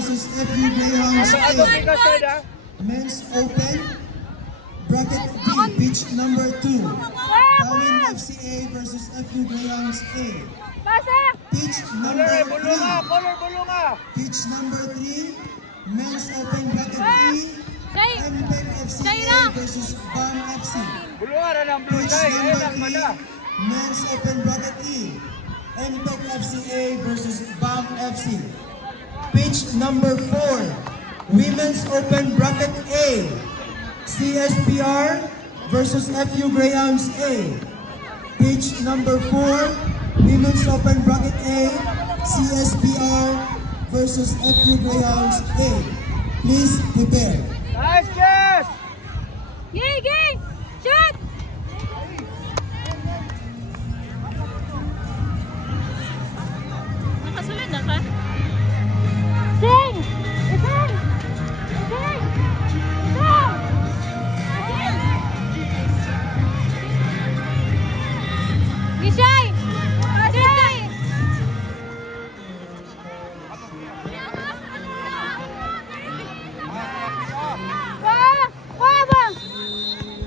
versus FU Greyhounds Ano A. ka, sir, ha? Men's Open, bracket D, pitch number 2. Darwin FCA versus FU Greyhounds A. Pitch number Bulunga, 3. bulunga. Pitch number 3, Men's Open, bracket E. MBEC FCA versus BAM FC. Bulunga na ng blue Pitch sky. Ayun number ang 3, mala. Men's Open, bracket E. MBEC FCA versus BAM FC. Pitch number 4, Women's Open, bracket A. CSPR versus FU Greyhounds A. Pitch number 4, Women's Open, bracket A. CSPR versus FU Greyhounds A. Please prepare. Nice, Jess! Gay! Shoot! Nakasunod na ka? Sing! Isang! Sing! Isang! Gishay! Gishay! Wah bang!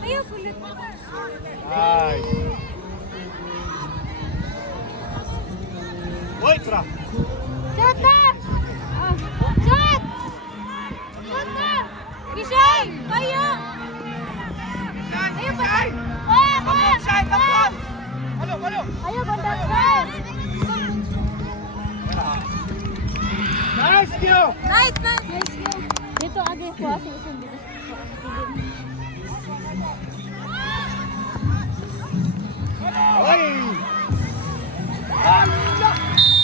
Ayo kulit. Nice. Uy, tra. Shot na! Shot! Shot na! Gishay! Ayo! Ayo pa! Wah! Side, kapon! Ano? Ayo bandang guys! Nice, Kyo! Nice! Dito agi ko asi isang dito. Uy!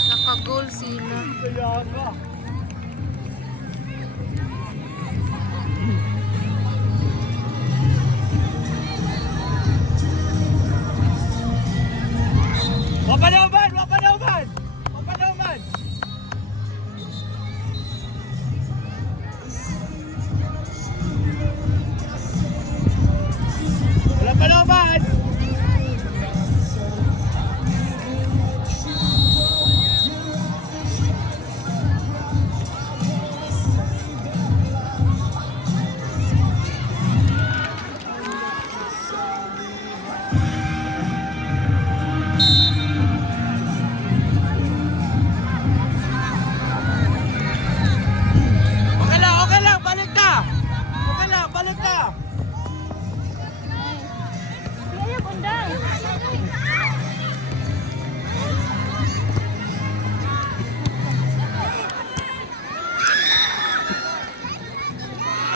Naka-goal sila. Kaya ka.